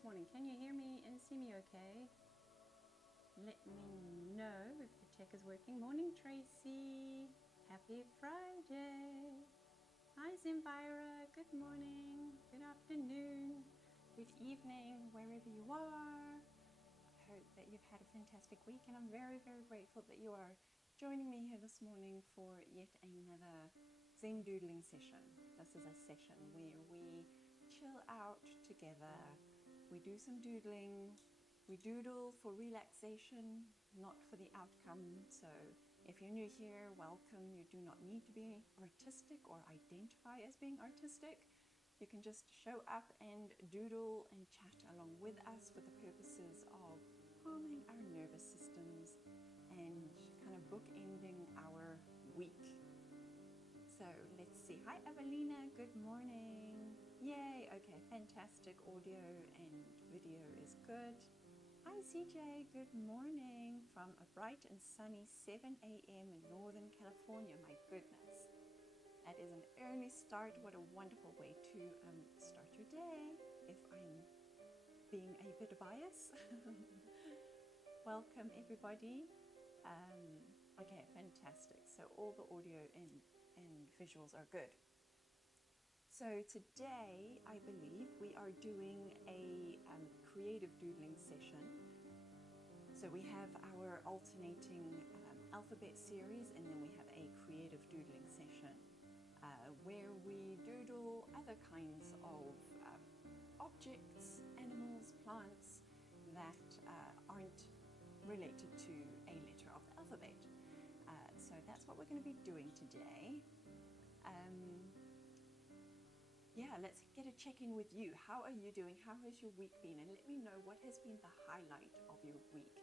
this morning? Can you hear me and see me okay? Let me know if the tech is working. Morning, Tracy. Happy Friday. Hi, Zimbira. Good morning, good afternoon, good evening, wherever you are. I hope that you've had a fantastic week, and I'm very, very grateful that you are joining me here this morning for yet another Zen doodling session. This is a session where we chill out together. We do some doodling. We doodle for relaxation, not for the outcome. So if you're new here, welcome. You do not need to be artistic or identify as being artistic. You can just show up and doodle and chat along with us for the purposes of calming our nervous systems and kind of bookending our week. So let's see. Hi, Evelina. Good morning. Yay. Okay, fantastic. Audio and video is good. Hi, CJ. Good morning from a bright and sunny 7 a.m. in Northern California. My goodness. That is an early start. What a wonderful way to start your day, if I'm being a bit biased. Welcome, everybody. Okay, fantastic. So all the audio and visuals are good. So today, I believe we are doing a creative doodling session. So we have our alternating alphabet series, and then we have a creative doodling session where we doodle other kinds of objects, animals, plants that aren't related to a letter of the alphabet. So that's what we're going to be doing today. Yeah, let's get a check-in with you. How are you doing? How has your week been? And let me know what has been the highlight of your week.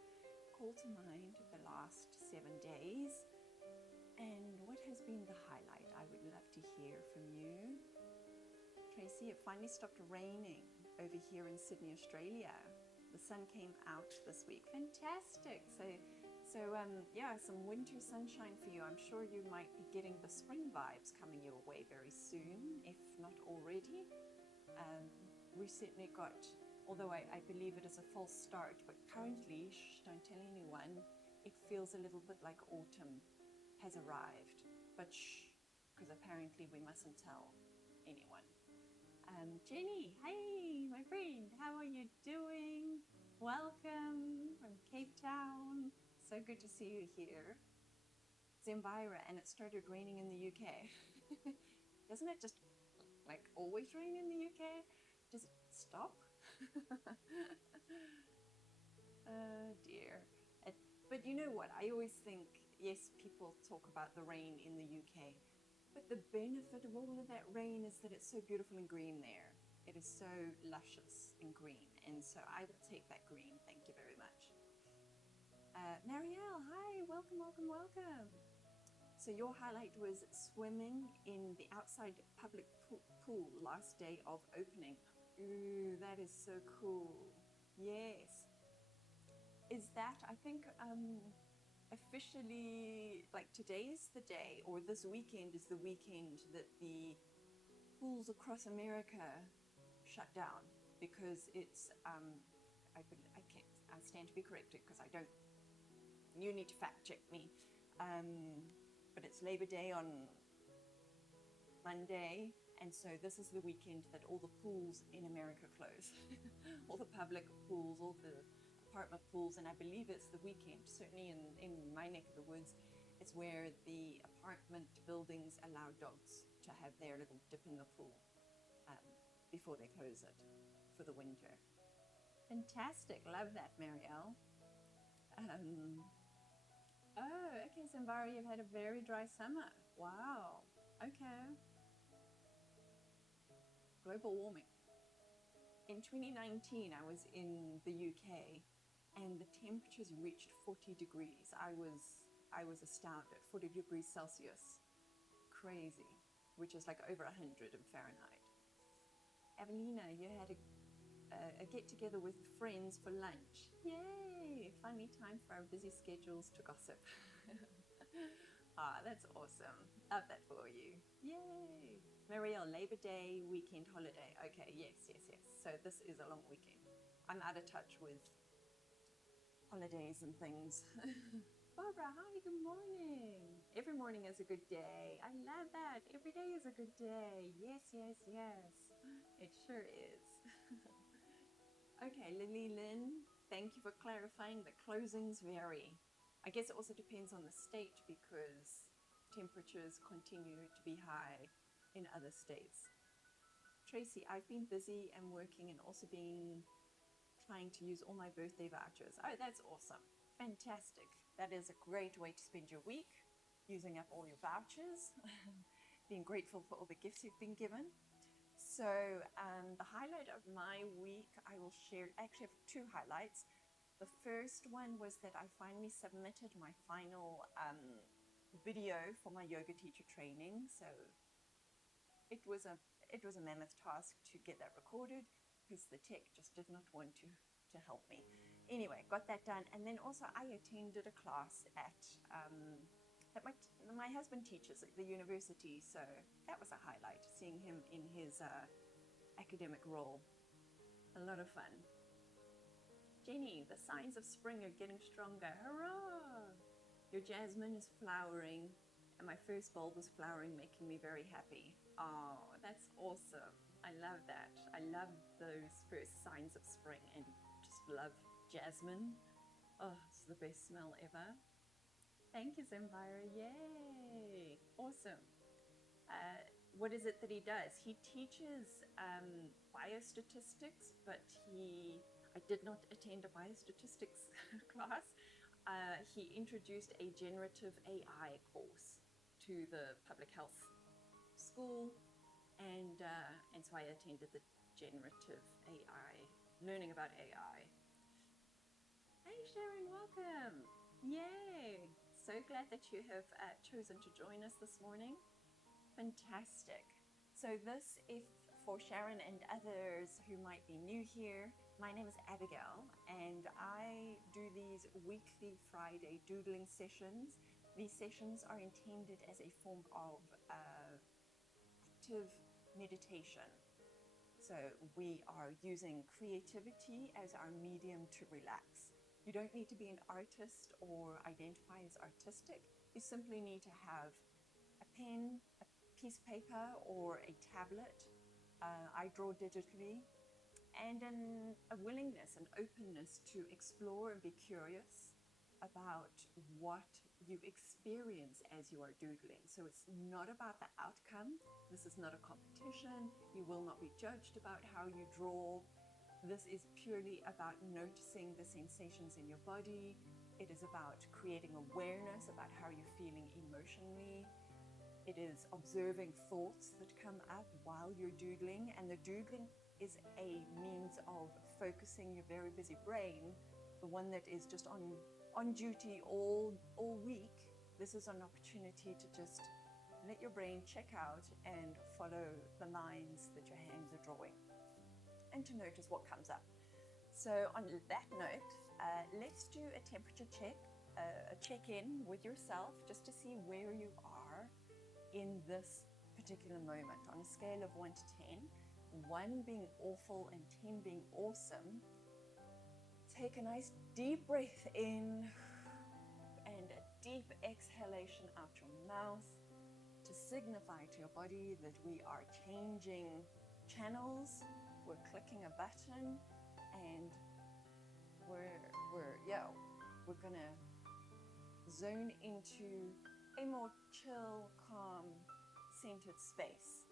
Call to mind the last 7 days. And what has been the highlight? I would love to hear from you. Tracy, it finally stopped raining over here in Sydney, Australia. The sun came out this week. Fantastic. So yeah, some winter sunshine for you. I'm sure you might be getting the spring vibes coming your way very soon, if not already. We certainly got, although I believe it is a false start, but currently, don't tell anyone, it feels a little bit like autumn has arrived. But because apparently we mustn't tell anyone. Jenny, hey, my friend, how are you doing? Welcome from Cape Town. So good to see you here. Zimbira, and it started raining in the UK. Doesn't it just like always rain in the UK? Just stop? Oh dear. But you know what? I always think, yes, people talk about the rain in the UK, but the benefit of all of that rain is that it's so beautiful and green there. It is so luscious and green, and so I will take that green. Thank you very much. Marielle, hi, welcome, welcome, welcome. So your highlight was swimming in the outside public pool last day of opening. Ooh, that is so cool. Yes. Is that, I think, officially, like today is the day, or this weekend is the weekend that the pools across America shut down, because it's, I stand to be corrected because I don't, you need to fact check me, but it's Labor Day on Monday, and so this is the weekend that all the pools in America close. All the public pools, all the apartment pools, and I believe it's the weekend, certainly in my neck of the woods, it's where the apartment buildings allow dogs to have their little dip in the pool before they close it for the winter. Fantastic, love that, Marielle. Oh, okay, Zimbara, you've had a very dry summer. Wow, okay. Global warming. In 2019, I was in the UK, and the temperatures reached 40 degrees. I was astounded. 40 degrees Celsius. Crazy. Which is like over 100 in Fahrenheit. Evelina, you had a get-together with friends for lunch. Yay! Finally time for our busy schedules to gossip. Ah, that's awesome. Love that for you. Yay! Marielle, Labor Day weekend holiday. Okay, yes. So this is a long weekend. I'm out of touch with holidays and things. Barbara, hi, good morning. Every morning is a good day. I love that. Every day is a good day. Yes, yes, yes. It sure is. Okay, Lily Lynn, thank you for clarifying that closings vary. I guess it also depends on the state because temperatures continue to be high in other states. Tracy, I've been busy and working and also been trying to use all my birthday vouchers. Oh, that's awesome. Fantastic. That is a great way to spend your week, using up all your vouchers, being grateful for all the gifts you've been given. So the highlight of my week, I will share, actually have two highlights. The first one was that I finally submitted my final video for my yoga teacher training. So it was a mammoth task to get that recorded because the tech just did not want to help me. Anyway, got that done. And then also I attended a class at that my husband teaches at the university, so that was a highlight, seeing him in his academic role. A lot of fun. Jenny, the signs of spring are getting stronger. Hurrah! Your jasmine is flowering, and my first bulb was flowering, making me very happy. Oh, that's awesome. I love that. I love those first signs of spring and just love jasmine. Oh, it's the best smell ever. Thank you, Zembira. Yay! Awesome. What is it that he does? He teaches biostatistics, but I did not attend a biostatistics class. He introduced a generative AI course to the public health school, and so I attended the generative AI, learning about AI. Hey Sharon, welcome. Yay! So glad that you have chosen to join us this morning. Fantastic. So this, if for Sharon and others who might be new here, my name is Abigail, and I do these weekly Friday doodling sessions. These sessions are intended as a form of active meditation. So we are using creativity as our medium to relax. You don't need to be an artist or identify as artistic. You simply need to have a pen, a piece of paper, or a tablet. I draw digitally, and a willingness and openness to explore and be curious about what you experience as you are doodling. So it's not about the outcome. This is not a competition. You will not be judged about how you draw. This is purely about noticing the sensations in your body. It is about creating awareness about how you're feeling emotionally. It is observing thoughts that come up while you're doodling, and the doodling is a means of focusing your very busy brain, the one that is just on duty all week. This is an opportunity to just let your brain check out and follow the lines that your hands are drawing, and to notice what comes up. So on that note, let's do a temperature check, a check-in with yourself, just to see where you are in this particular moment on a scale of 1 to 10, 1 being awful and 10 being awesome. Take a nice deep breath in and a deep exhalation out your mouth to signify to your body that we are changing channels. We're clicking a button, and we're gonna zone into a more chill, calm, centered space.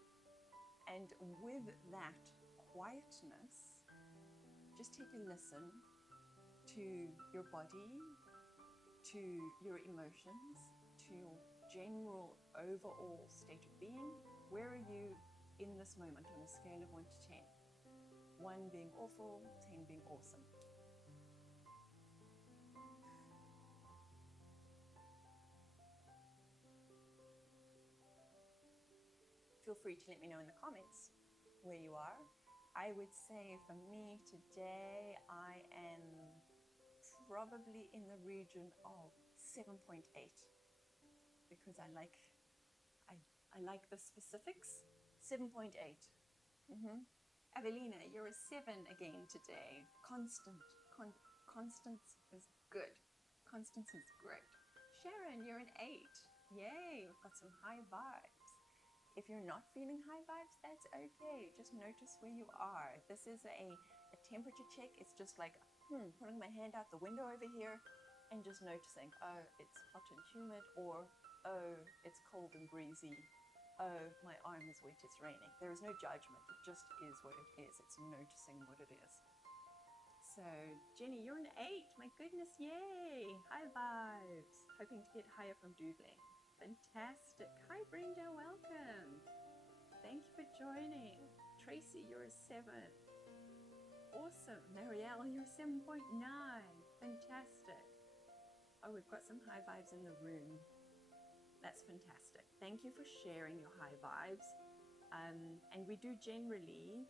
And with that quietness, just take a listen to your body, to your emotions, to your general overall state of being. Where are you in this moment on a scale of 1 to 10? 1 being awful, 10 being awesome. Feel free to let me know in the comments where you are. I would say for me today, I am probably in the region of 7.8 because I like the specifics. 7.8. Evelina, you're a 7 again today. Constance is good. Constance is great. Sharon, you're an 8. Yay, we've got some high vibes. If you're not feeling high vibes, that's okay. Just notice where you are. This is a temperature check. It's just like, putting my hand out the window over here and just noticing, oh, it's hot and humid, or, oh, it's cold and breezy. Oh, my arm is wet, it's raining. There is no judgment. It just is what it is. It's noticing what it is. So, Jenny, you're an 8. My goodness, yay. High vibes. Hoping to get higher from doodling. Fantastic. Hi, Brenda, welcome. Thank you for joining. Tracy, you're a 7. Awesome. Marielle, you're 7.9. Fantastic. Oh, we've got some high vibes in the room. That's fantastic. Thank you for sharing your high vibes. And we do generally,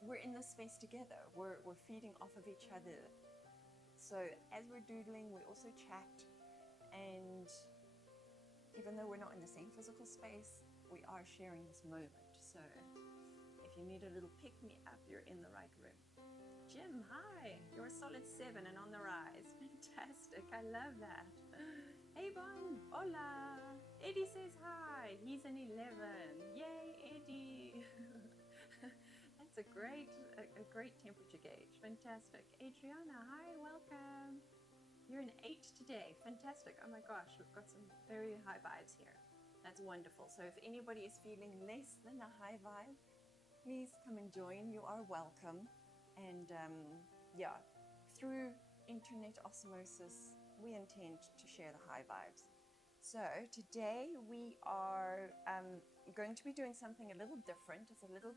we're in this space together. We're feeding off of each other. So as we're doodling, we also chat. And even though we're not in the same physical space, we are sharing this moment. So if you need a little pick-me-up, you're in the right room. Jim, hi. You're a solid 7 and on the rise. Fantastic. I love that. Hey, Bon. Hola. Eddie says hi. He's an 11. Yay, Eddie. That's a great temperature gauge. Fantastic. Adriana, hi. Welcome. You're an 8 today. Fantastic. Oh my gosh, we've got some very high vibes here. That's wonderful. So if anybody is feeling less than a high vibe, please come and join. You are welcome. And yeah, through internet osmosis, we intend to share the high vibes. So today we are going to be doing something a little different. It's a little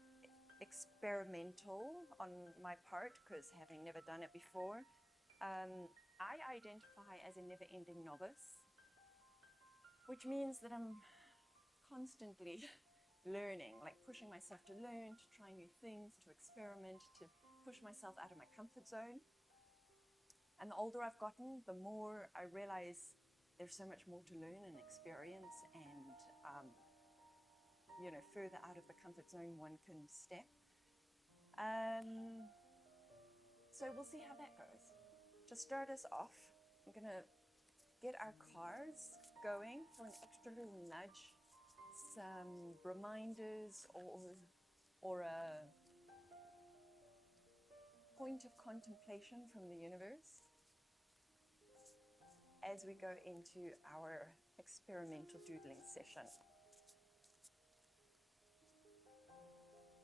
experimental on my part, because having never done it before, I identify as a never-ending novice, which means that I'm constantly learning, like pushing myself to learn, to try new things, to experiment, to push myself out of my comfort zone. And the older I've gotten, the more I realize there's so much more to learn and experience, and further out of the comfort zone one can step. So we'll see how that goes. To start us off, I'm gonna get our cards going for an extra little nudge, some reminders, or a point of contemplation from the universe as we go into our experimental doodling session.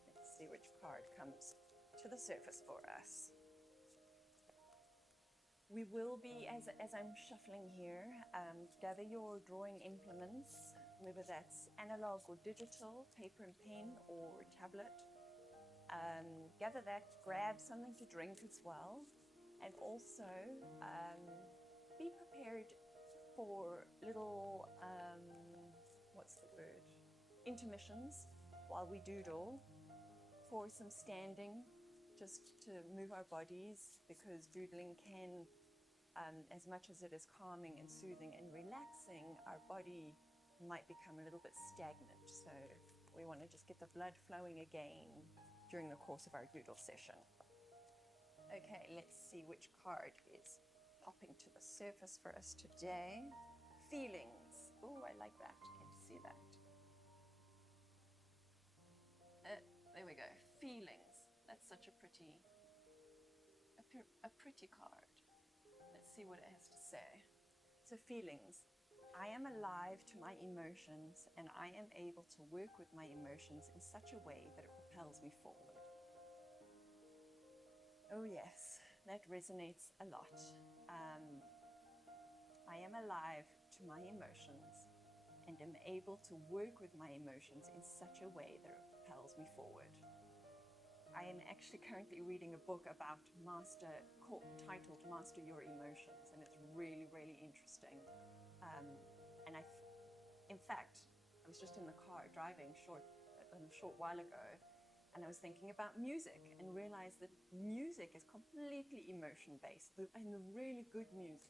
Let's see which card comes to the surface for us. We will be, as I'm shuffling here, gather your drawing implements, whether that's analog or digital, paper and pen or tablet. Gather that, grab something to drink as well, and also be prepared for little, intermissions while we doodle, for some standing, just to move our bodies, because doodling can, as much as it is calming and soothing and relaxing, our body might become a little bit stagnant. So we want to just get the blood flowing again during the course of our doodle session. Okay, let's see which card is popping to the surface for us today. Feelings. Oh, I like that. Can you see that? There we go. Feelings. That's such a pretty card. Let's see what it has to say. So feelings. I am alive to my emotions, and I am able to work with my emotions in such a way that it propels me forward. Oh yes, that resonates a lot. I am alive to my emotions and am able to work with my emotions in such a way that it propels me forward. I am actually currently reading a book about titled Master Your Emotions, and it's really, really interesting. In fact, I was just in the car driving a short while ago, and I was thinking about music and realized that music is completely emotion-based, and the really good music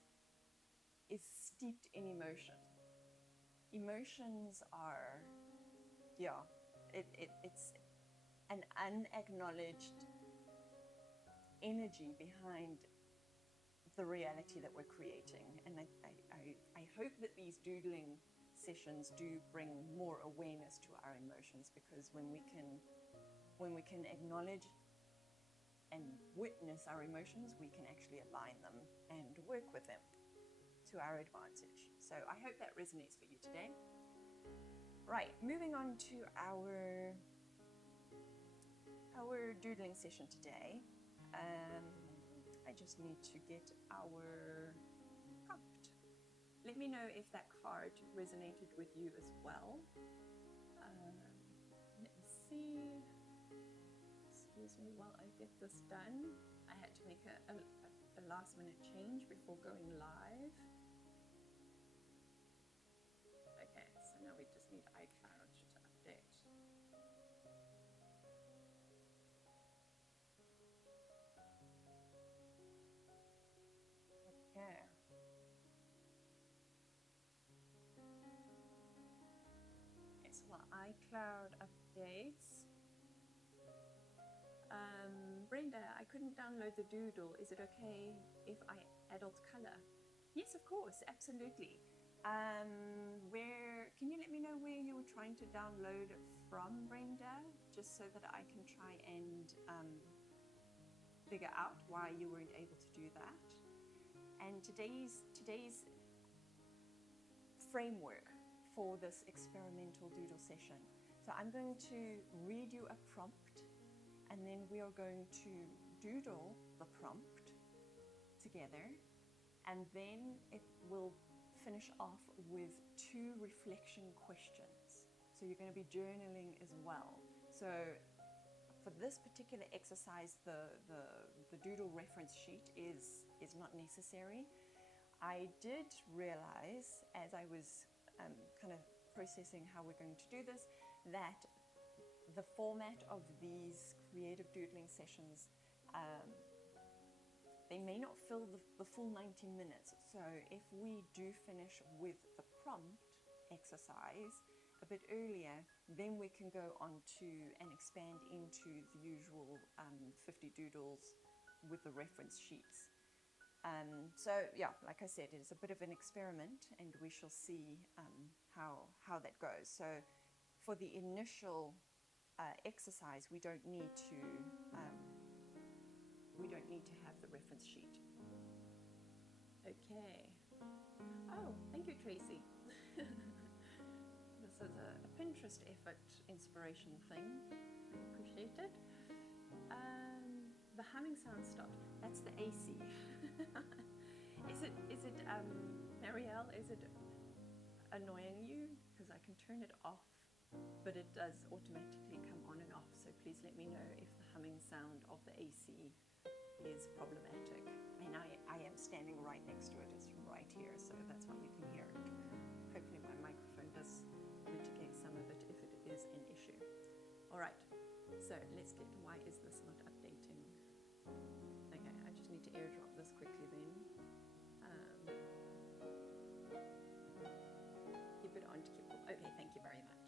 is steeped in emotion. Emotions are, it's an unacknowledged energy behind the reality that we're creating. And I hope that these doodling sessions do bring more awareness to our emotions, because when we can acknowledge and witness our emotions, we can actually align them and work with them to our advantage. So I hope that resonates for you today. Right, moving on to our doodling session today. I just need to get our prompt. Let me know if that card resonated with you as well. Let me see. Excuse me while I get this done. I had to make a last minute change before going live. Okay, so now we just need iCloud to update. Okay. Okay, so while iCloud updates, Brenda, I couldn't download the doodle. Is it okay if I adult color? Yes, of course, absolutely. Where can you let me know where you were trying to download from, Brenda, just so that I can try and figure out why you weren't able to do that. And today's framework for this experimental doodle session. So I'm going to read you a prompt, and then we are going to doodle the prompt together, and then it will finish off with 2 reflection questions. So you're going to be journaling as well. So for this particular exercise, the doodle reference sheet is not necessary. I did realize, as I was kind of processing how we're going to do this, that the format of these creative doodling sessions, they may not fill the full 90 minutes. So if we do finish with the prompt exercise a bit earlier, then we can go on to and expand into the usual 50 doodles with the reference sheets. So yeah, like I said, it is a bit of an experiment, and we shall see how that goes. So for the initial exercise, we don't need to have the reference sheet. Okay. Oh, thank you, Tracy. This is a Pinterest effort inspiration thing. I appreciate it. The humming sound stopped. That's the AC. Is it Marielle, is it annoying you? Because I can turn it off, but it does automatically come on and off. So please let me know if the humming sound of the AC is problematic. And I am standing right next to it. It's right here, so that's why you can hear it. Hopefully my microphone does mitigate some of it if it is an issue. All right, so let's get, why is this not updating? Okay, I just need to airdrop this quickly then. Keep it on to keep, okay, thank you very much.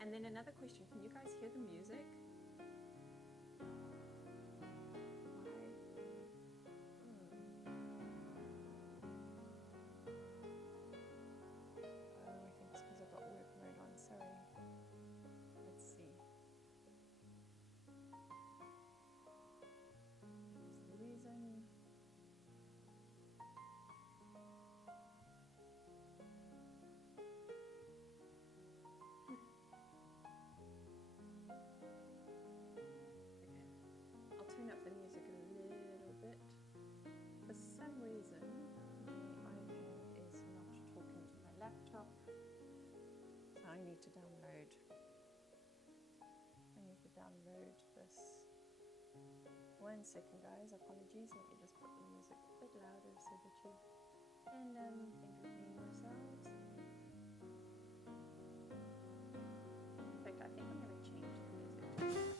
And then another question, can you guys hear the music? Up the music a little bit. For some reason, my iPad is not talking to my laptop, so I need to download this. 1 second, guys. Apologies. Let me just put the music a bit louder so that you can entertain yourselves. In fact, I think I'm going to change the music to this.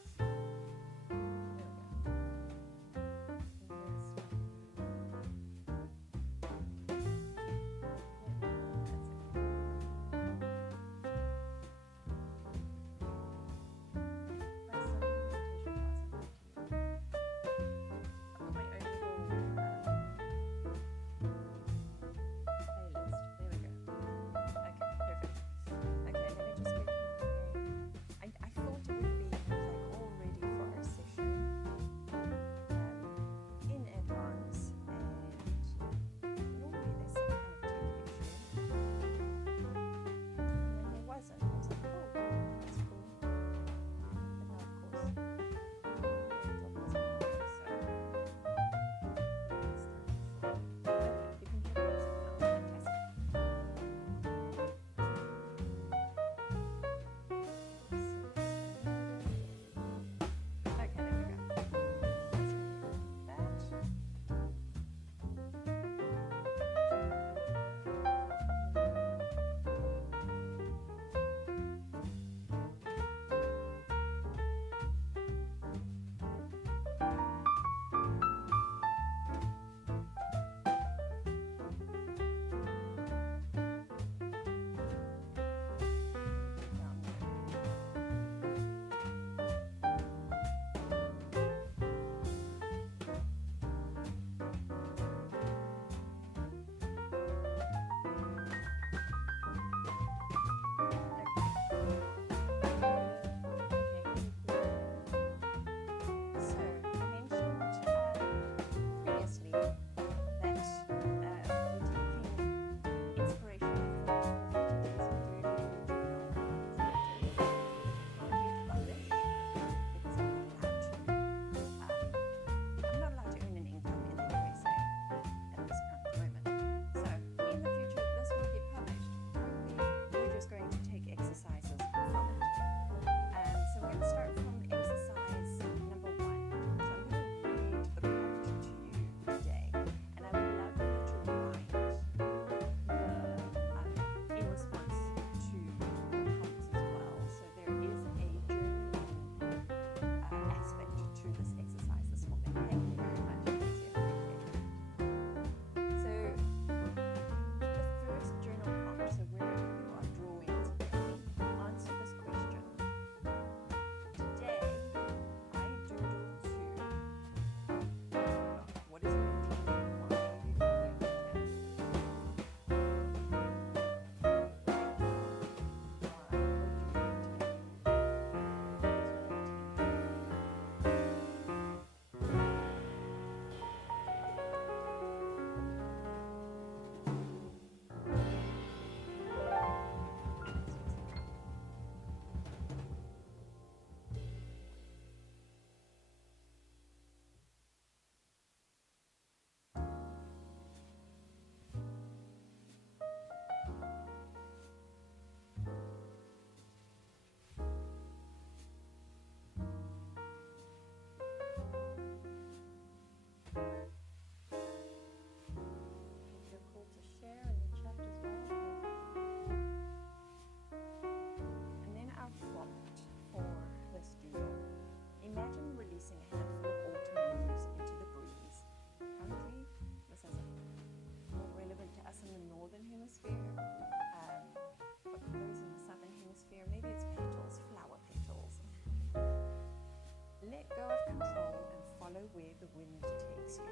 where the wind takes you.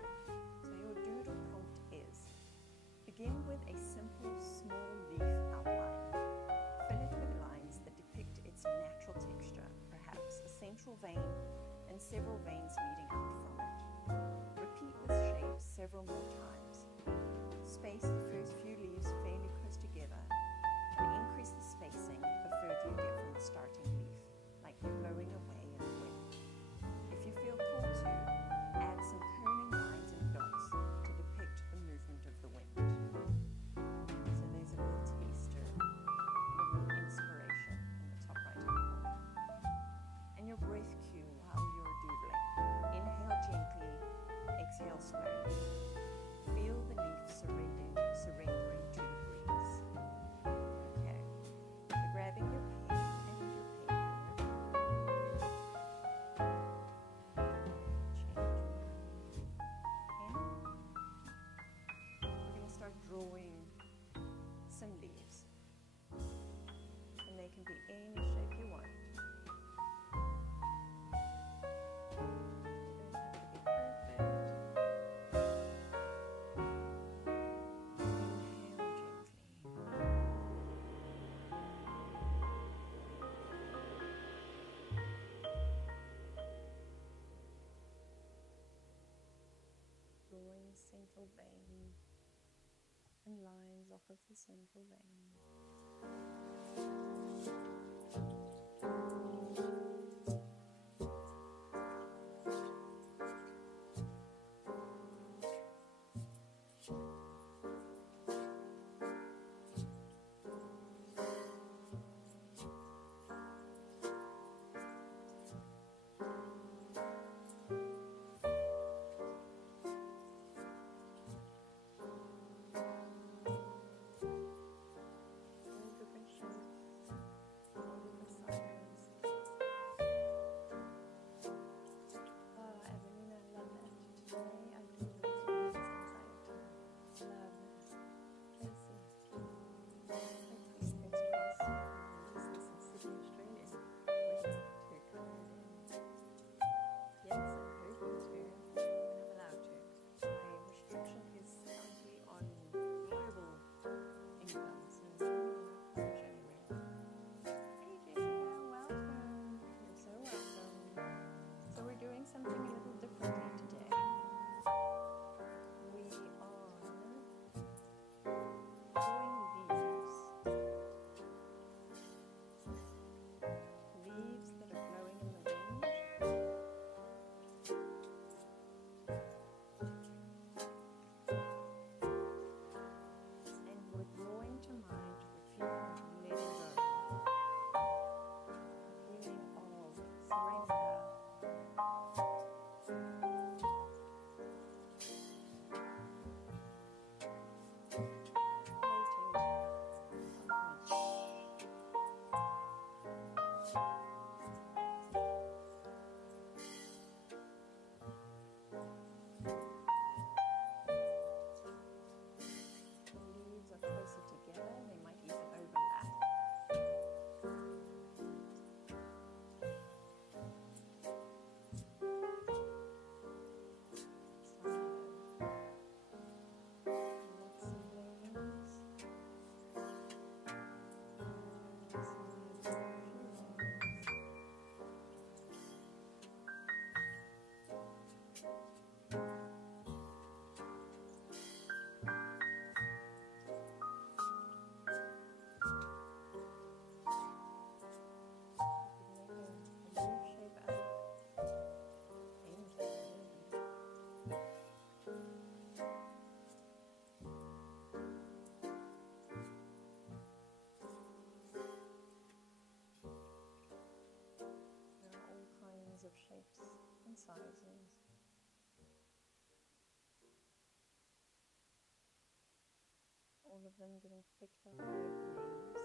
So your doodle prompt is: begin with a simple small leaf outline. Fill it with lines that depict its natural texture, perhaps a central vein and several veins leading out from it. Repeat this shape several more times. Space the first few leaves fairly close together and increase the spacing the further you get from the starting leaf, like you're blowing away in the wind. If you feel called to, add some curling lines and dots to depict the movement of the wind. So there's a little taster, a little inspiration in the top right hand corner. And your breath cue while you're doodling. Inhale gently, exhale slowly. Feel the leaf surrendering to the breeze. Okay, so grabbing your pen and your paper. Change your pen. We're going to start drawing some leaves. And they can be any shape you want. Drawing central vein and lines off of the central vein. Something a little differently today. We are drawing leaves that are blowing in the wind. And we're drawing to mind the feeling of letting go, the feeling of surrender. Closer together, they might even overlap. Lots of leaves. Of shapes and sizes. All of them getting picked up by the leaves.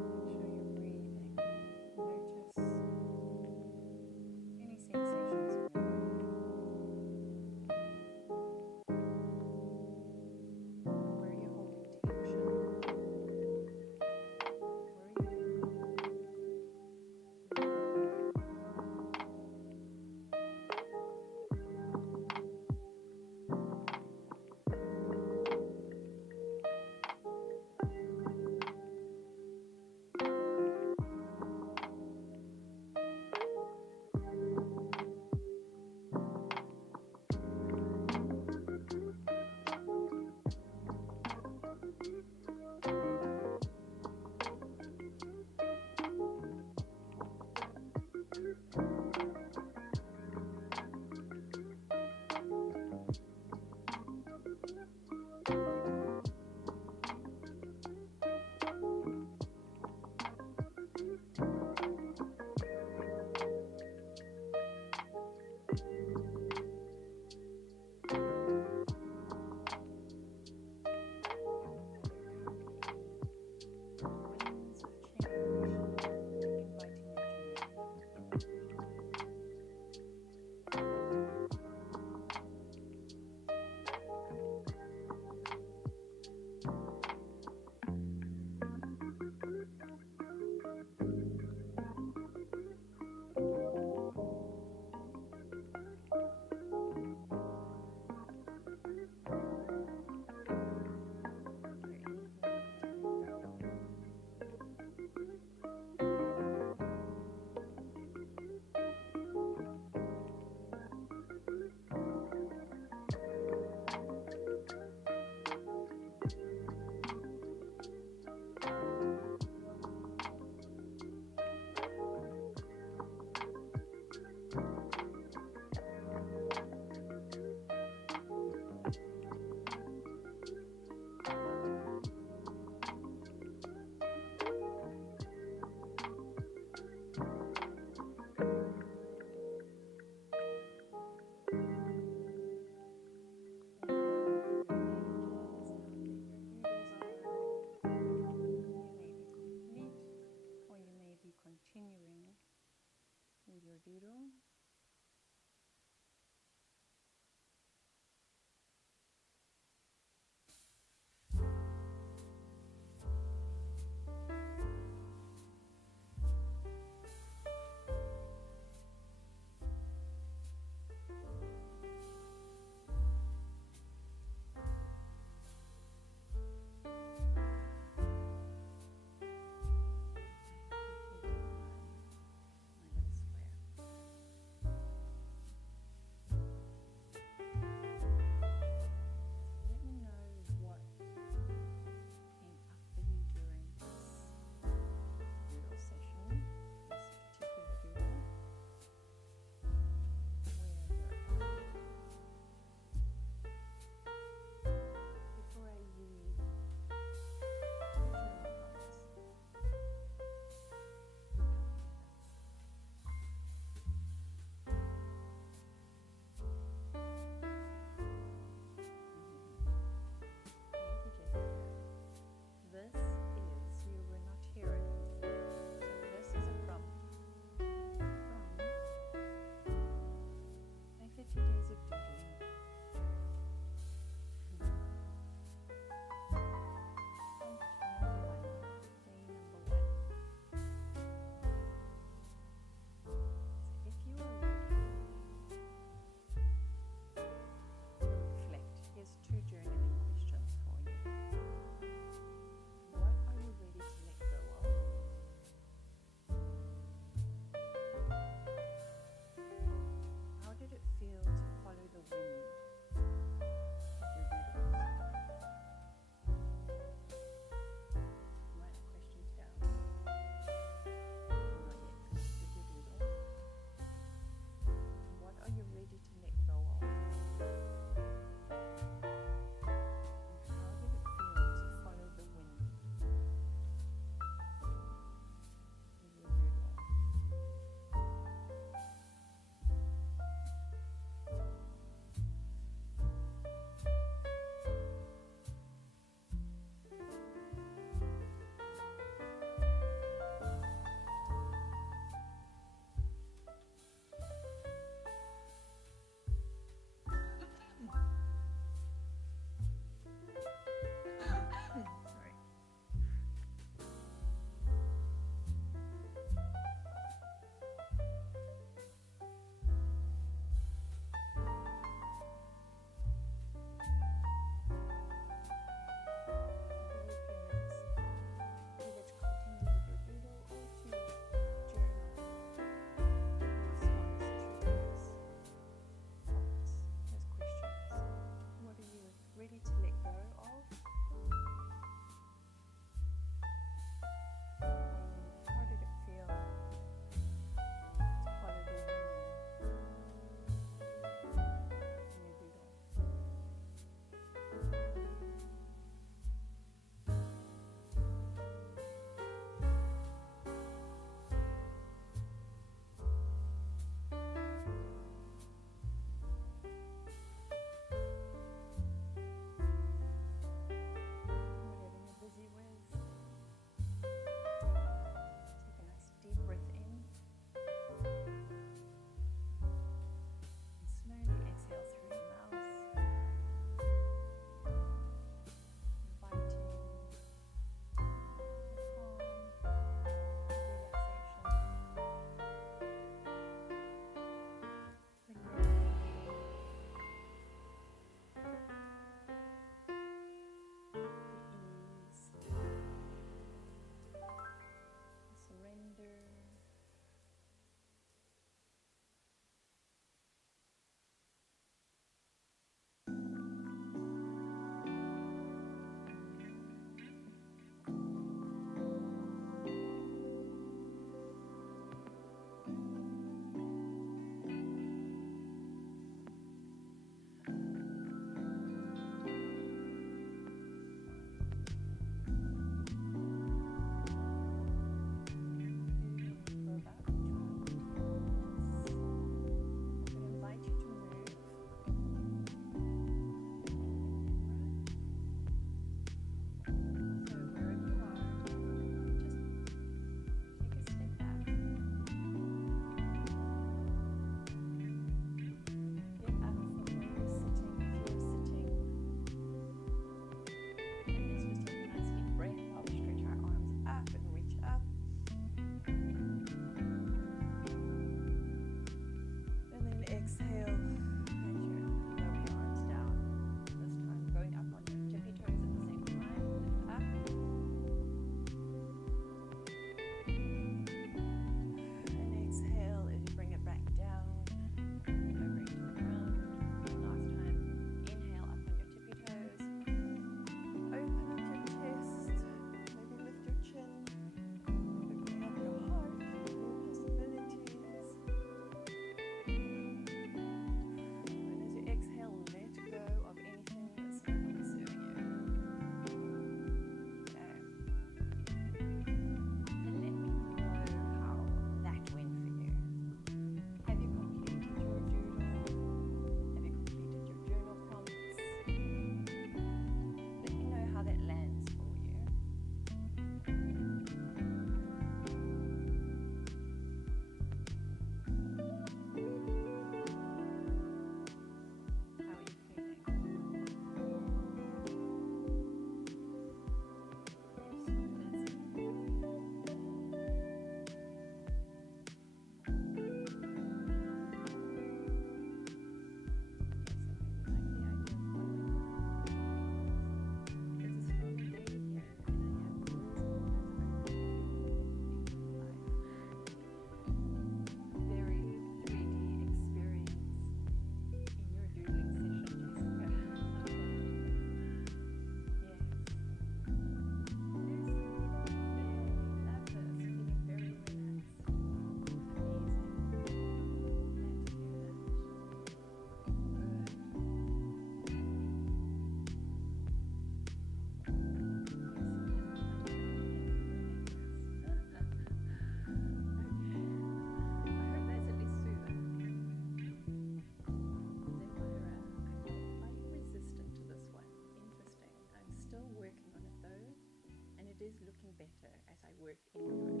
work inward.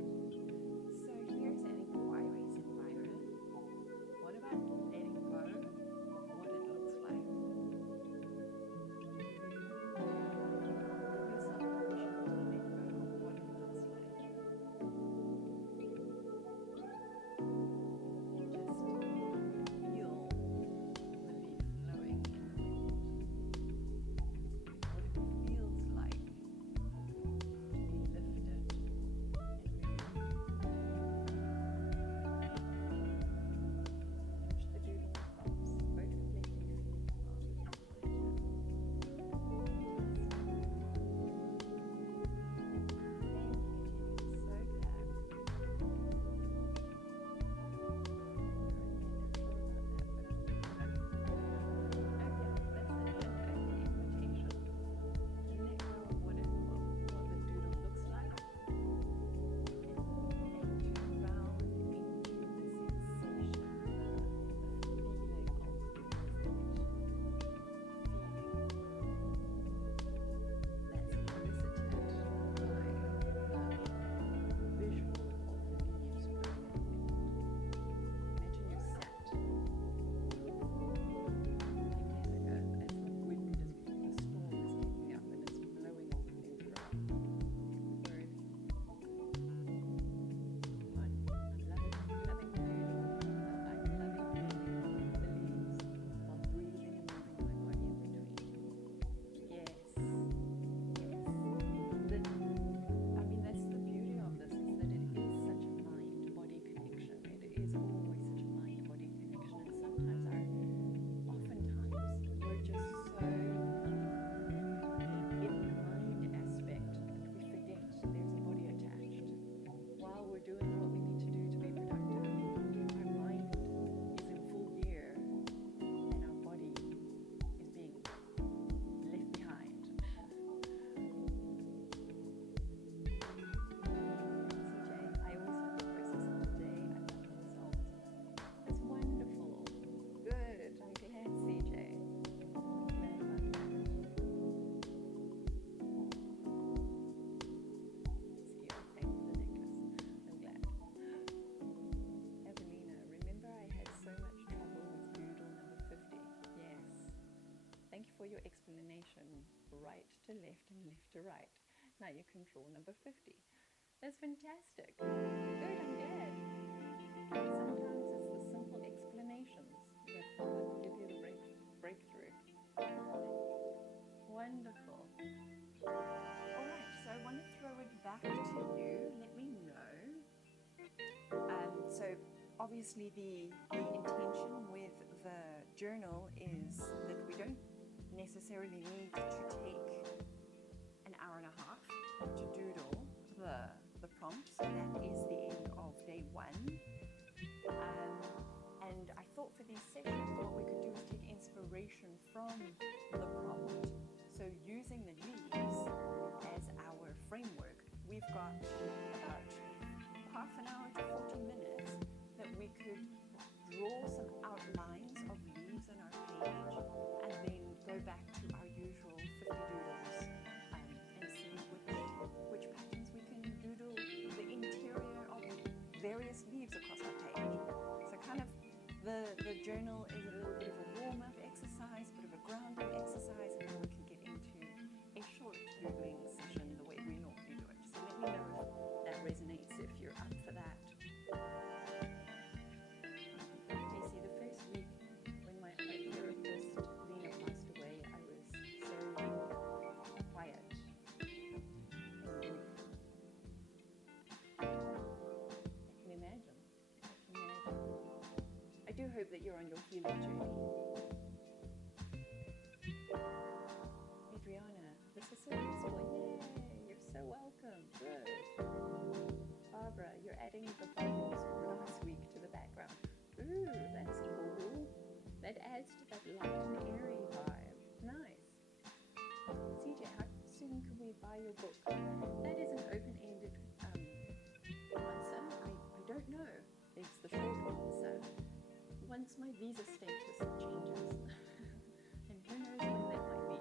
So here's an inquiry, Zinvira. What about letting go of what it looks like? Give yourself permission to let go of what it looks like. Just feel the leaf flowing in the wind. What it feels like to be lifted and finish the doodle prompts, both reflecting feelings of for your explanation, right to left and left to right. Now you can draw number 50. That's fantastic. Good, I'm glad. Sometimes it's the simple explanations that give you the breakthrough. Wonderful. All right, so I want to throw it back to you. Let me know. So obviously the intention with the journal is that we don't necessarily need to take an hour and a half to doodle the prompt. So that is the end of day one. And I thought for these sessions what we could do is take inspiration from the prompt. So using the leaves as our framework, we've got about half an hour to 40 minutes that we could draw some outlines of leaves on our page and then go back to our usual 50 doodles and see which patterns we can doodle the interior of various leaves across our page. So kind of the journal is a little bit of a warm-up exercise, bit of a grounding exercise, and then we can get into a short doodling session the way we normally do it. So let me know if that resonates, if you're up for that. Casey, the first week when my art therapist Lena passed away, I was so quiet and grief. I can imagine. I do hope that you're on your healing journey. Adriana, this is so useful. Yay! You're so welcome. Good. Barbara, you're adding the bubbles from last week to the background. Ooh, that's cool. That adds to that light and airy vibe. Nice. CJ, how soon can we buy your book? That is an open-ended answer. I don't know. It's the short answer. Once my visa status changes, and who knows when that might be.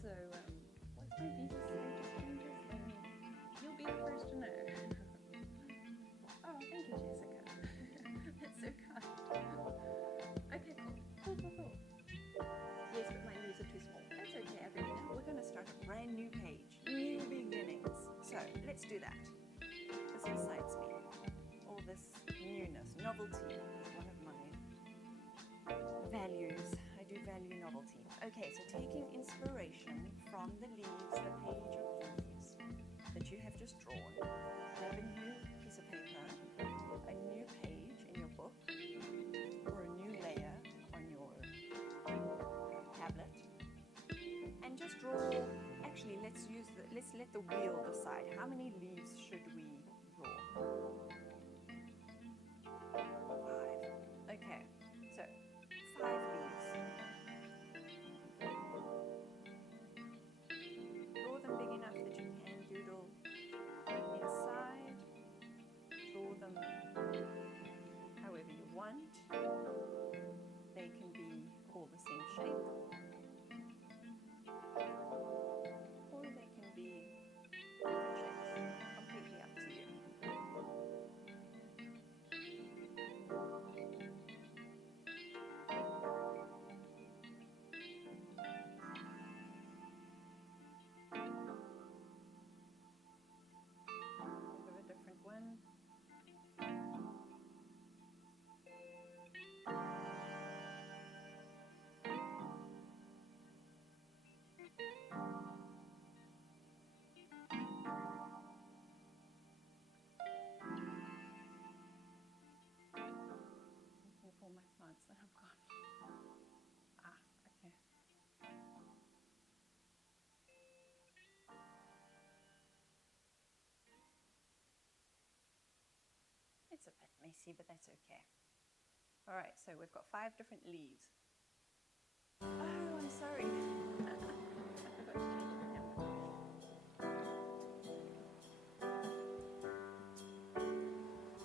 So once my visa status changes, then you'll be the first to know. novelty is one of my values. I do value novelty. Okay, so taking inspiration from the leaves, the page of leaves that you have just drawn, grab a new piece of paper, a new page in your book, or a new layer on your tablet, and just draw. Actually, let's let the wheel decide. How many leaves should we draw? 5. Okay, so 5 leaves. Draw them big enough that you can doodle inside. Draw them however you want. They can be all the same shape, or they can be different shapes. Completely up to you. Think of a different one. Looking for all my plants that I've got. Okay. It's a bit messy, but that's okay. All right, so we've got 5 different leaves. Oh, I'm sorry. I forgot to change the camera.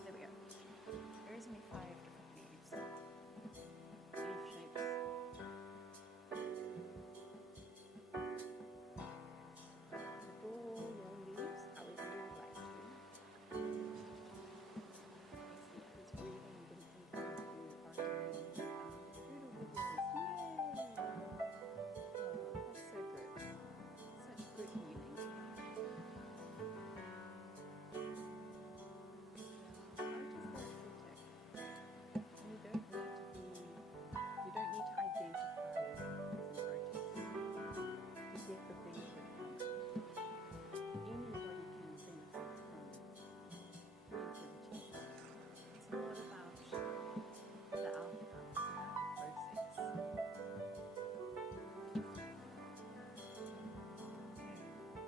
There we go. Here's me 5 different leaves. Leaf shapes. Draw your leaves however you would like to. I see who's breathing and didn't think that you are doodle videos. Yay! Oh, that's so good. Such good healing. Art is therapeutic. You don't need to identify as an artist to get the benefit from it. Anybody can benefit from creativity. It's not about the outcome, it's about the process. Okay.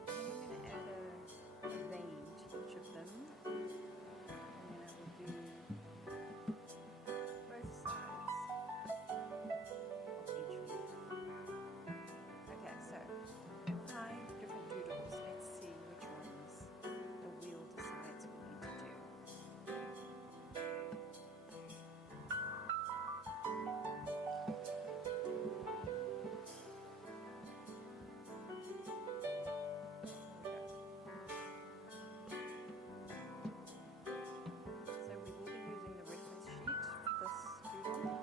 I'm going to add a vein to each of them, and then I will do both sides of each leaf. Okay, so 5 different doodles. Let's see which ones the wheel decides we need to do. So we will be using the reference sheet for this doodle.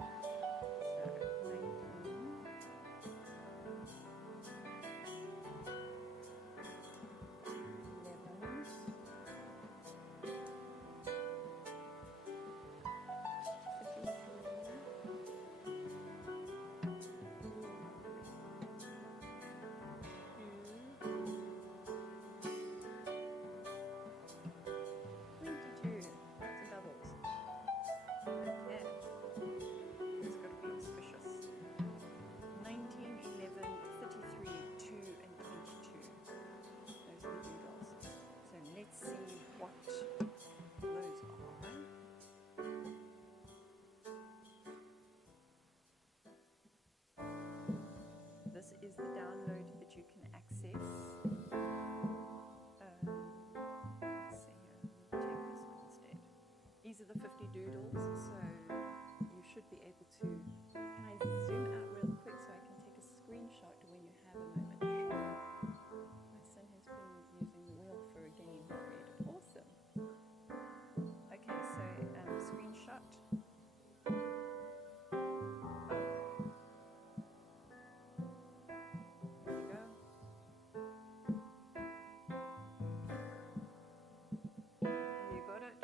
So 19, 11, 22. Lots of doubles. Okay. It's got to be auspicious. 19, 11, 33, 2, and 22. Those are the doodles. So let's see what those are. This is the download that you can access. Let's see here. Let me take this one instead. These are the 50 doodles, so you should be able to. Can I zoom out real quick so I can take a screenshot when you have a moment? My son has been using the wheel for a game he created. Awesome. Okay, so screenshot. There you go. Have you got it?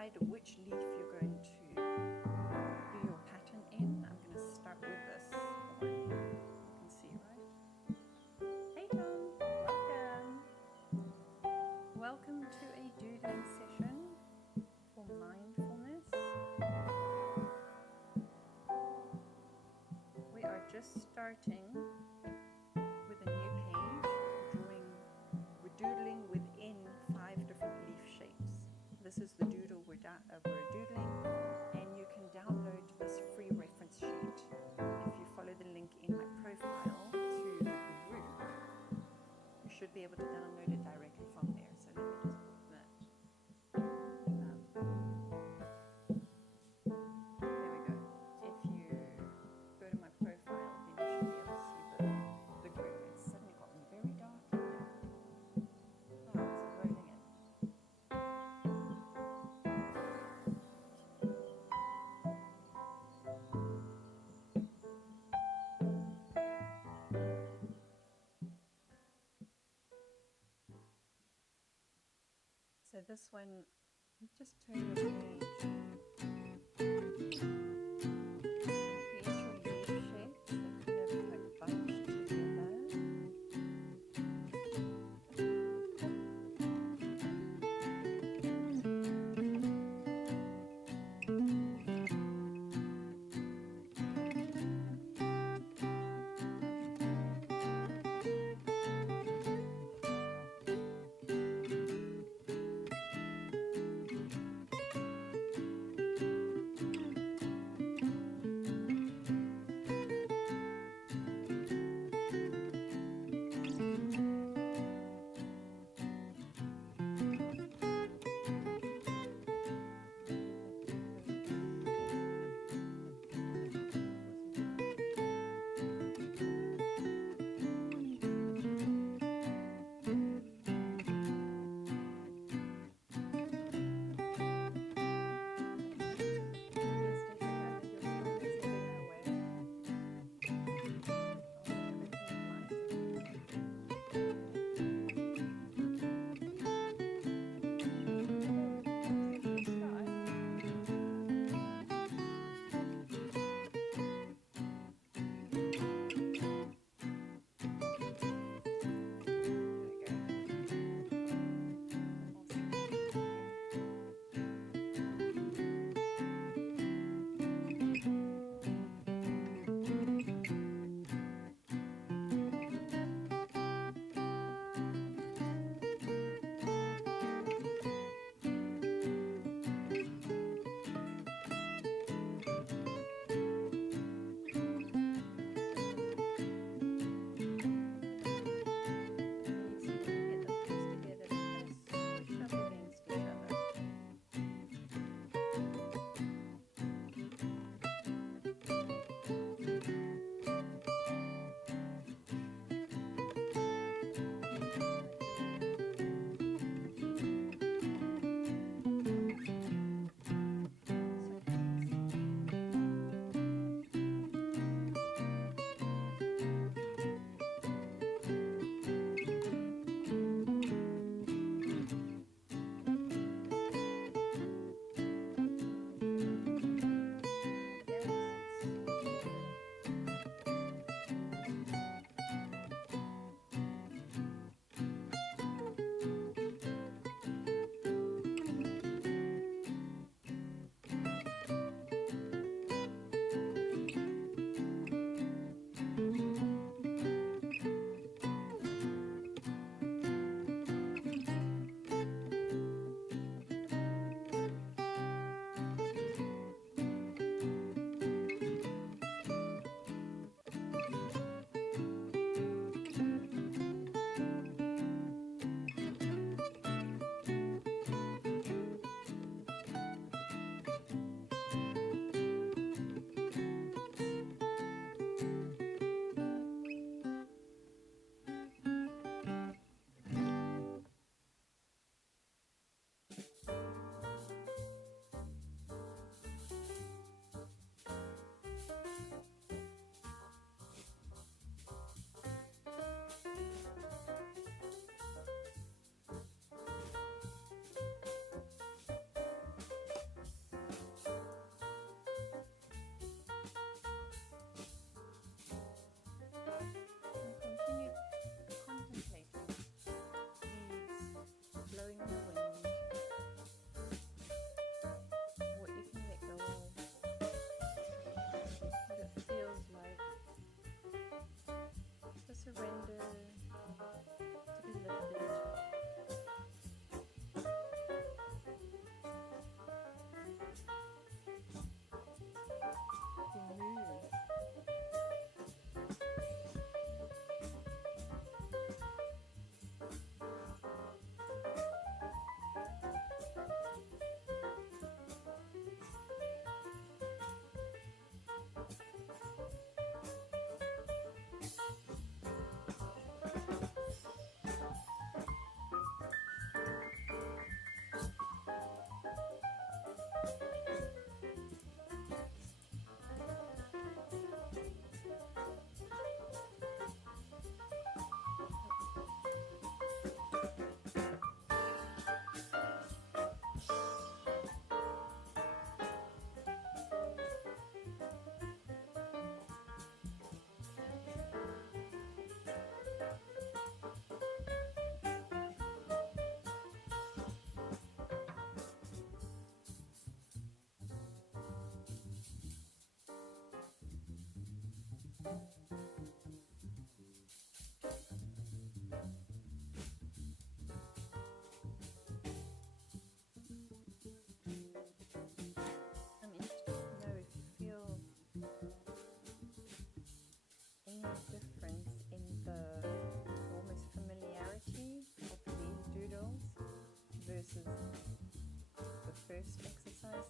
decide which leaf you're going to do your pattern in. I'm going to start with this one. You can see, right? Hey Tom, welcome. Welcome to a doodling session for mindfulness. We are just starting with a new page. We're doodling within 5 different leaf shapes. This is the doodle we're doodling, and you can download this free reference sheet if you follow the link in my profile to the group. You should be able to download it directly from there. So let me just put that. There we go. If you go to my profile, then you should be able to see the group. It's suddenly gotten very dark in here. Clouds are rolling in. So this one, just turn your page. Create your leaf shapes. They're kind of like bunched together.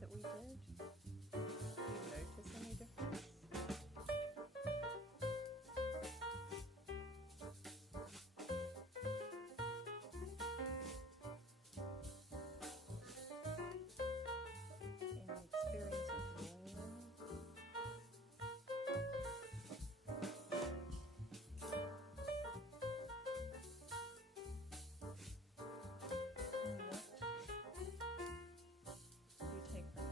that we did? Do you notice any difference? Any experience of drawing them? What do you take from it?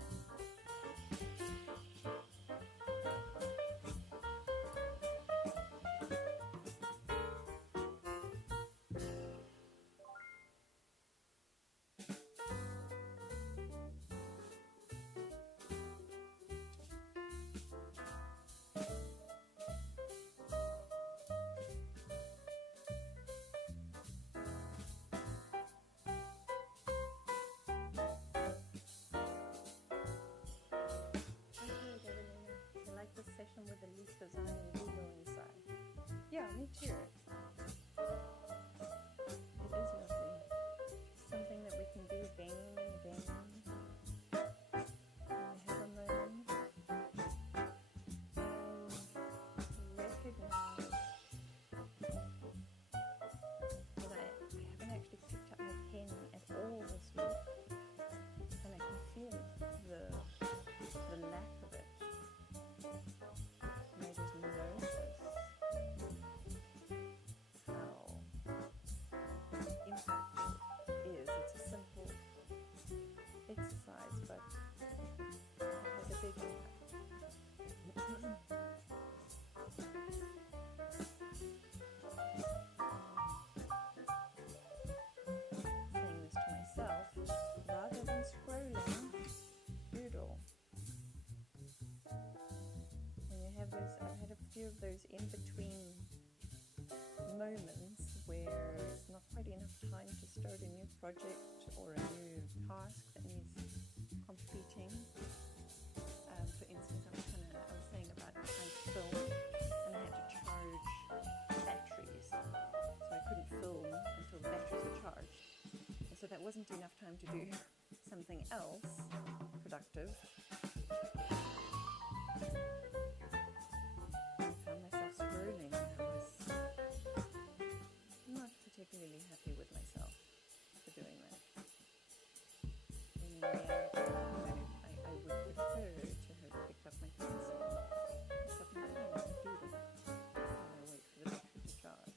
I like this session with the least design logo inside. Yeah, me too. It is lovely. Something that we can do again and again. When we have a moment. I recognize that I haven't actually picked up my pen at all this week. And I can feel the lack of it. And I just notice how impactful it is. It's a simple exercise, but it has a big impact. Saying this to myself, rather than scrolling, doodle. When you have those, I've had a few of those in-between moments where it's not quite enough time to start a new project or a new task that needs completing. For instance, I was saying about I filmed and I had to charge batteries, so I couldn't film until the batteries were charged. And so that wasn't enough time to do something else productive. I found myself scrolling and I was not particularly happy with myself for doing that. In reality, I would prefer to have picked up my pencil and picked up my pen and doodle while I wait for the battery to charge.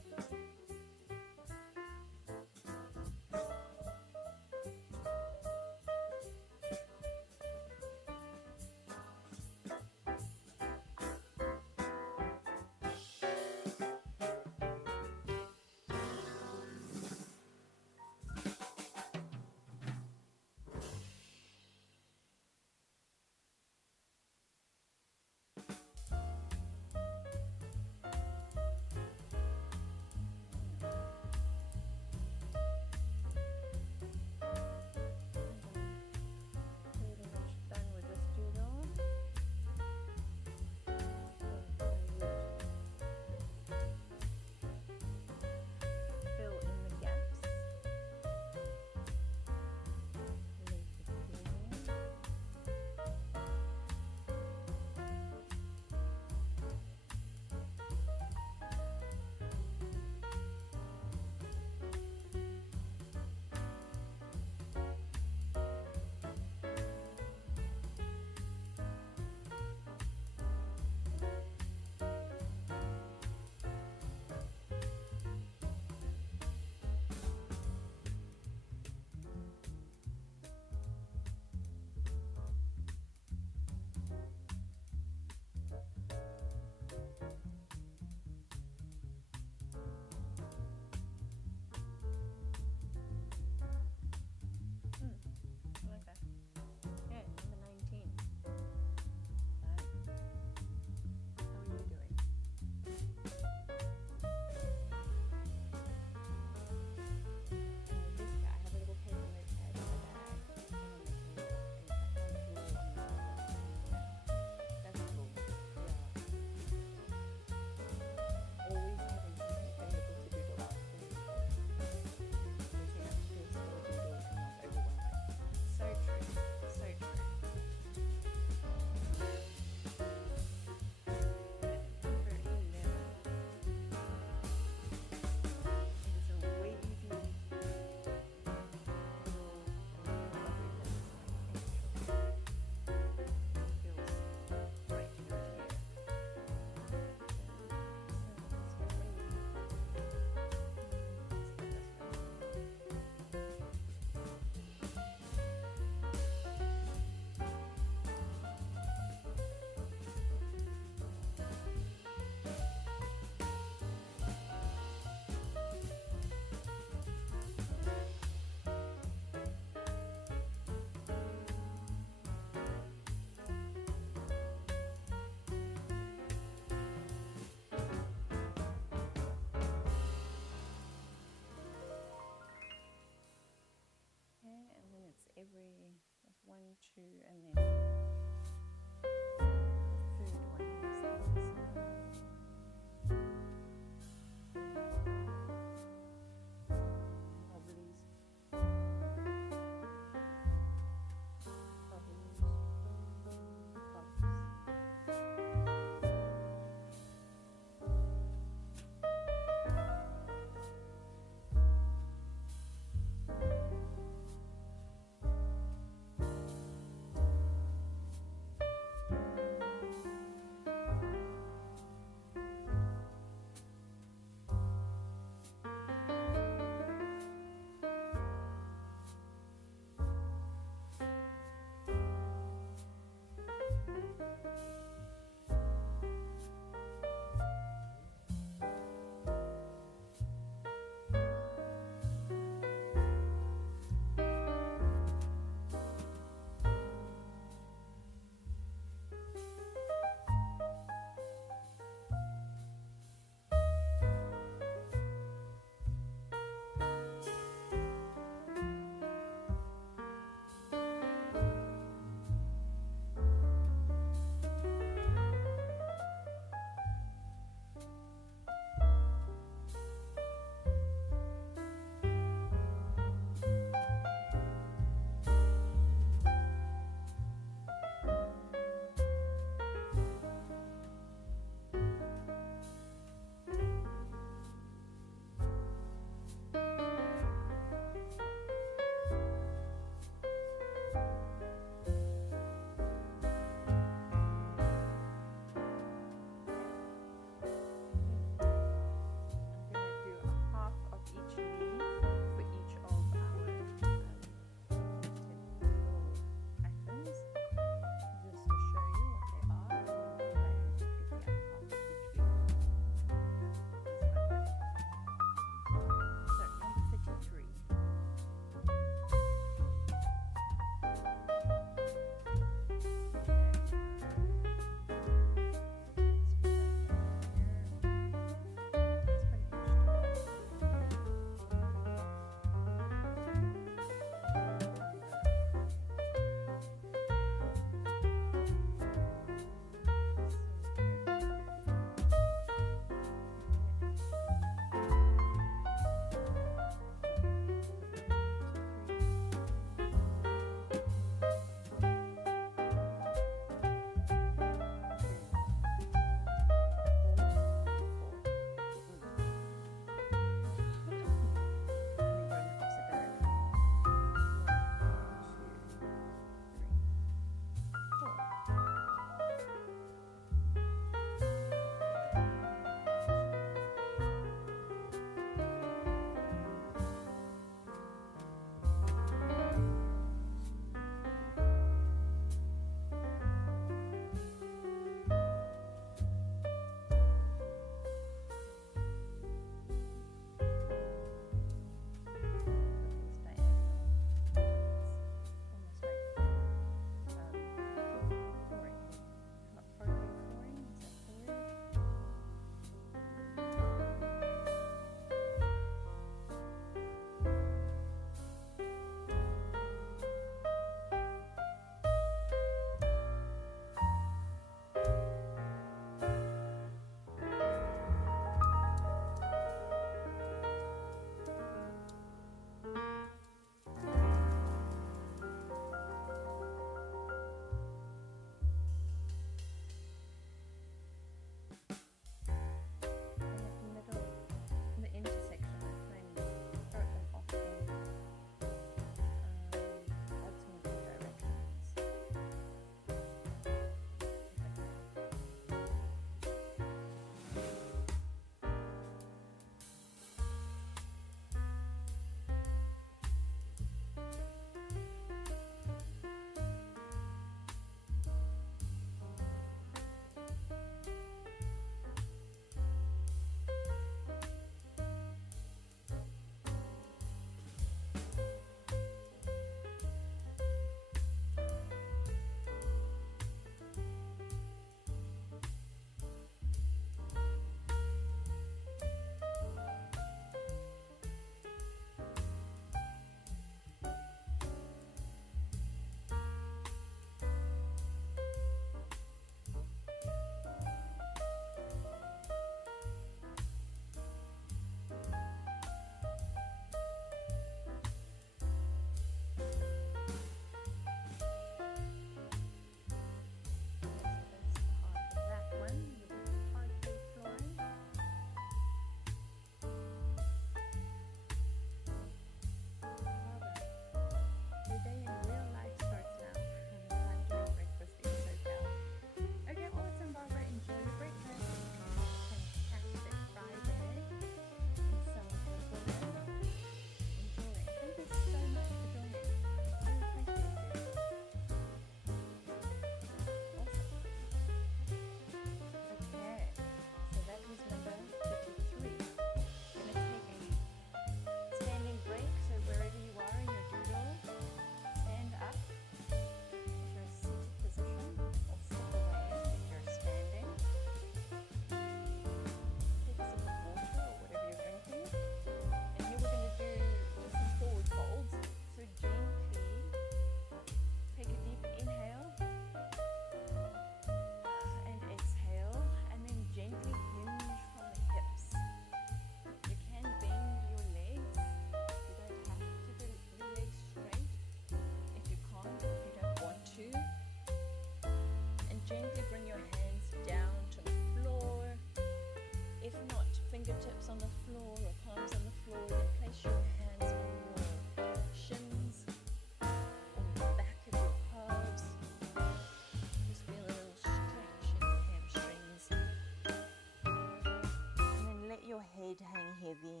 head hang heavy.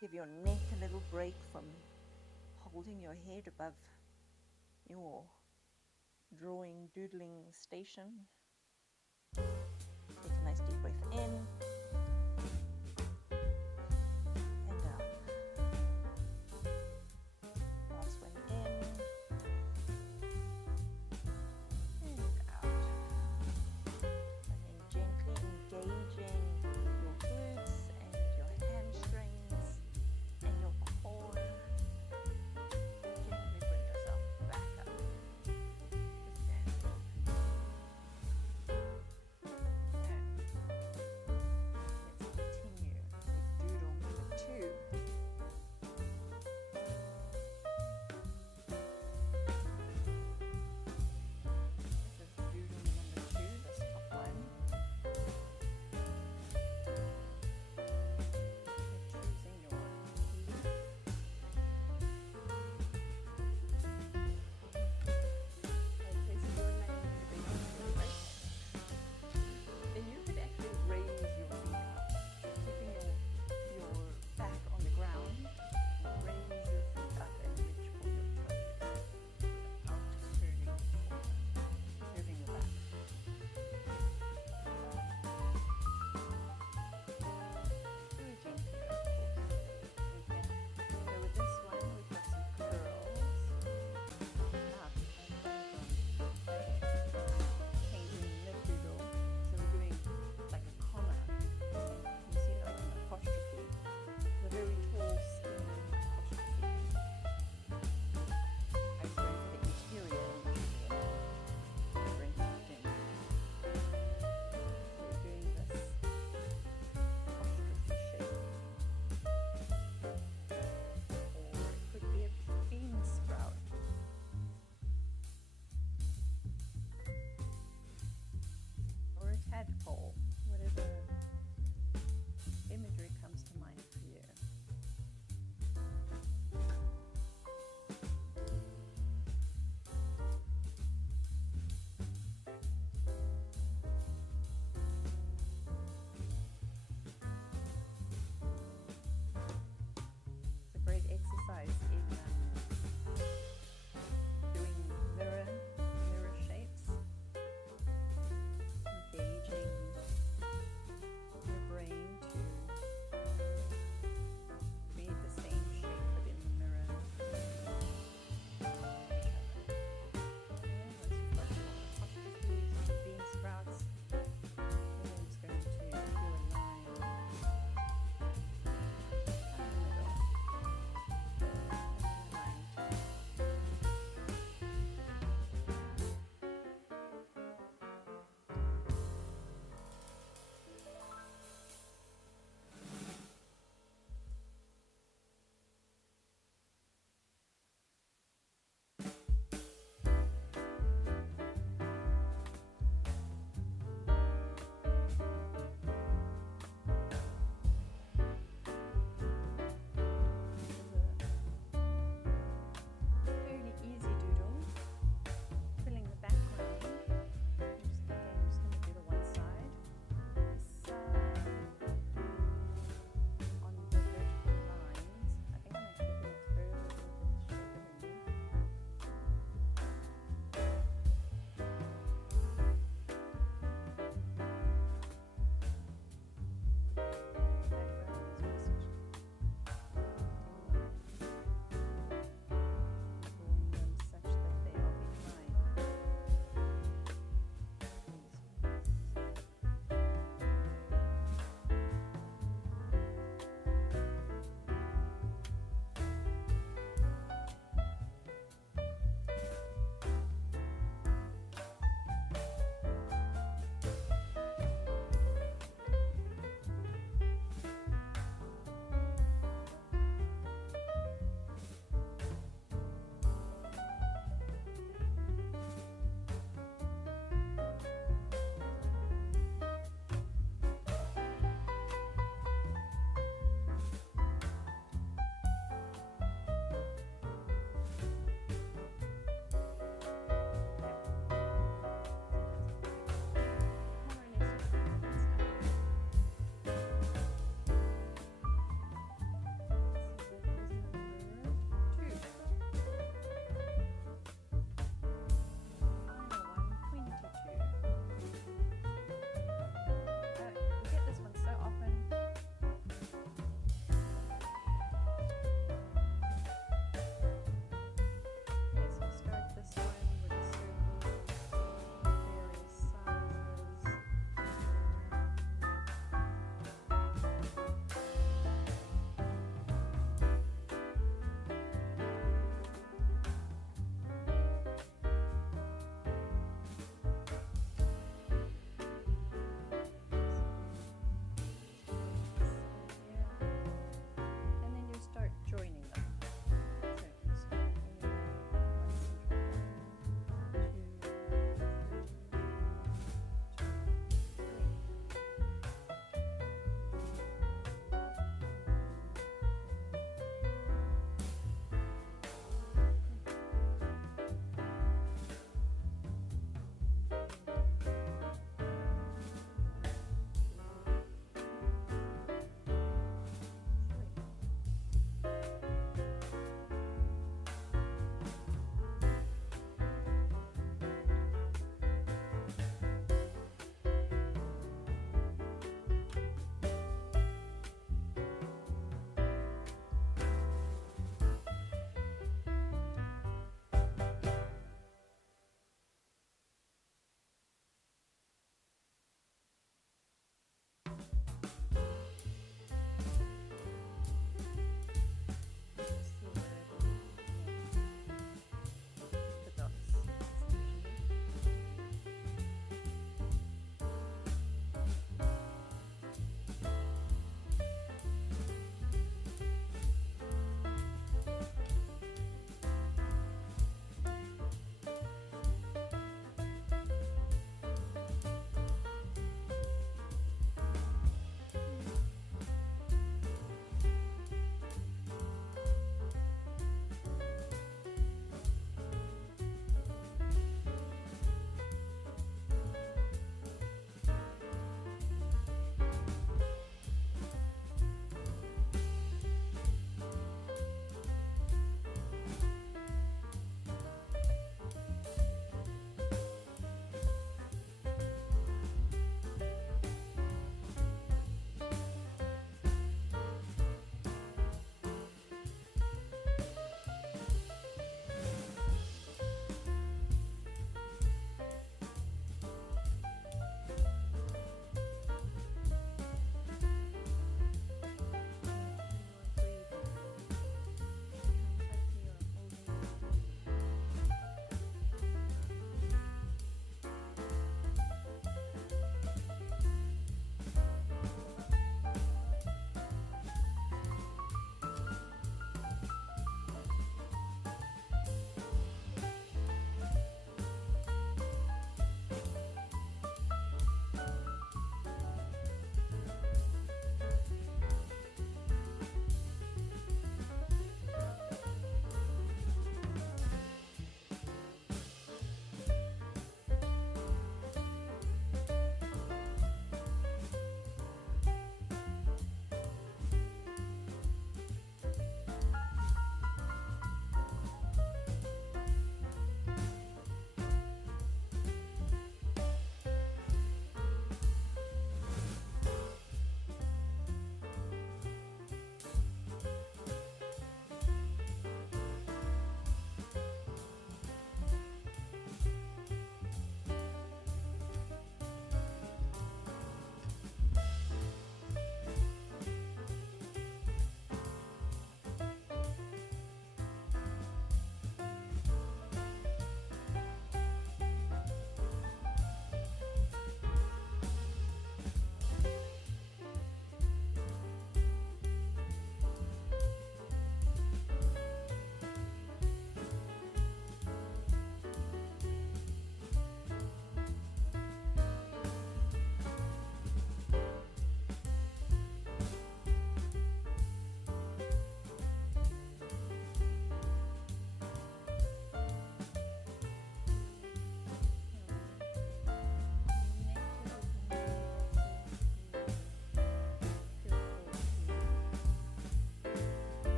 Give your neck a little break from holding your head above your drawing, doodling station. Take a nice deep breath in and out. Last one in and out. And then gently engaging your glutes and your hamstrings and your core. Gently bring yourself back up to standing. And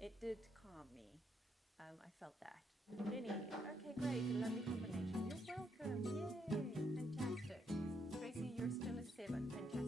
It did calm me. I felt that. Jenny, okay, great, lovely combination. You're welcome. Yay, fantastic. Tracy, you're still a 7. Fantastic.